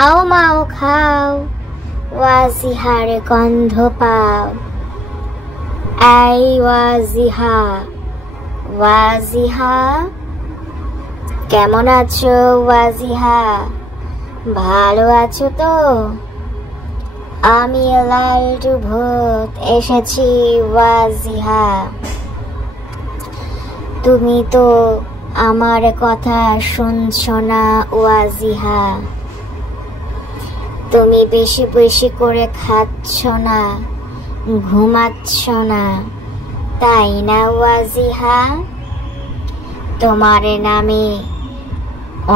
আও মাও খাও, ওয়াজিহার গন্ধ পাও। এই ওয়াজিহা, ওয়াজিহা কেমন আছো ওয়াজিহা? ভালো আছো তো? আমি লালটু ভূত এসেছি ওয়াজিহা। তুমি তো আমার কথা শুনছো না ওয়াজিহা। তুমি বেশি বেশি করে খাচ্ছ না, ঘুমাচ্ছ না, তাই না ওয়াজিহা? তোমার নামে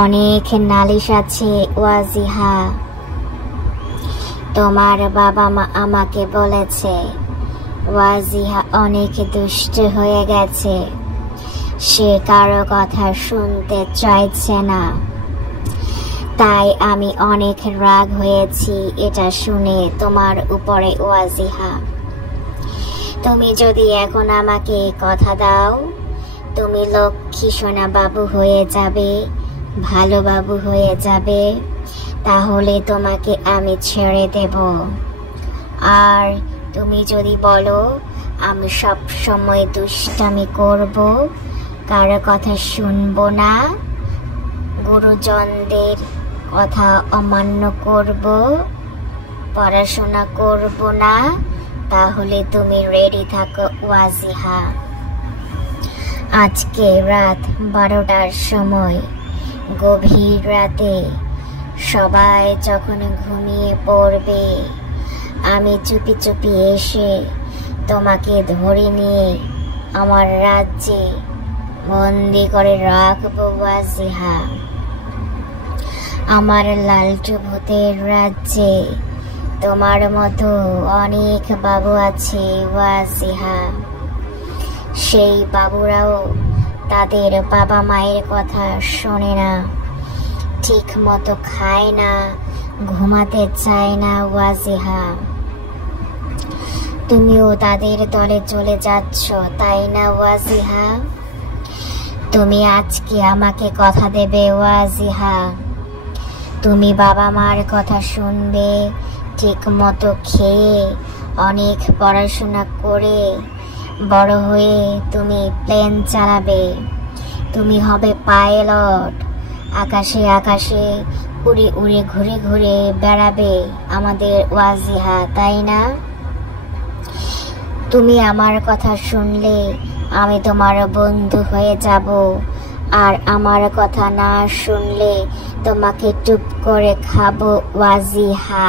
অনেক নালিশ আছে ওয়াজিহা। তোমার বাবা মা আমাকে বলেছে ওয়াজিহা অনেক দুষ্ট হয়ে গেছে, সে কারো কথা শুনতে চাইছে না। তাই আমি অনেক রাগ হয়েছি এটা শুনে তোমার উপরে ওয়াজিহা। তুমি যদি এখন আমাকে কথা দাও, তুমি লক্ষ্মী সোনা বাবু হয়ে যাবে, ভালো বাবু হয়ে যাবে, তাহলে তোমাকে আমি ছেড়ে দেব। আর তুমি যদি বলো আমি সব সময় দুষ্টামি করব, কারো কথা শুনবো না, গুরুজনদের কথা অমান্য করব, পড়াশোনা করব না, তাহলে তুমি রেডি থাকো ওয়াজিহা। আজকে রাত 12টার সময়, গভীর রাতে সবাই যখন ঘুমিয়ে পড়বে, আমি চুপি চুপি এসে তোমাকে ধরে নিয়ে আমার রাজ্যে বন্দি করে রাখবো ওয়াজিহা। আমার লালটু ভূতের রাজ্যে তোমার মতো অনেক বাবু আছে ওয়াজিহা। সেই বাবুরাও তাদের বাবা মায়ের কথা শোনে না, ঠিক মতো খায় না, ঘুমাতে চায় না ওয়াজিহা। তুমিও তাদের দলে চলে যাচ্ছ, তাই না ওয়াজিহা? তুমি আজকে আমাকে কথা দেবে ওয়াজিহা। তুমি বাবা মার কথা শুনবে, ঠিক মতো খেয়ে অনেক পড়াশোনা করে বড় হয়ে তুমি প্লেন চালাবে, তুমি হবে পাইলট, আকাশে আকাশে উড়ে উড়ে ঘুরে ঘুরে বেড়াবে আমাদের ওয়াজিহা, তাই না? তুমি আমার কথা শুনলে আমি তোমার বন্ধু হয়ে যাব, আর আমার কথা না শুনলে তোমাকে চুপ করে খাবো ওয়াজিহা।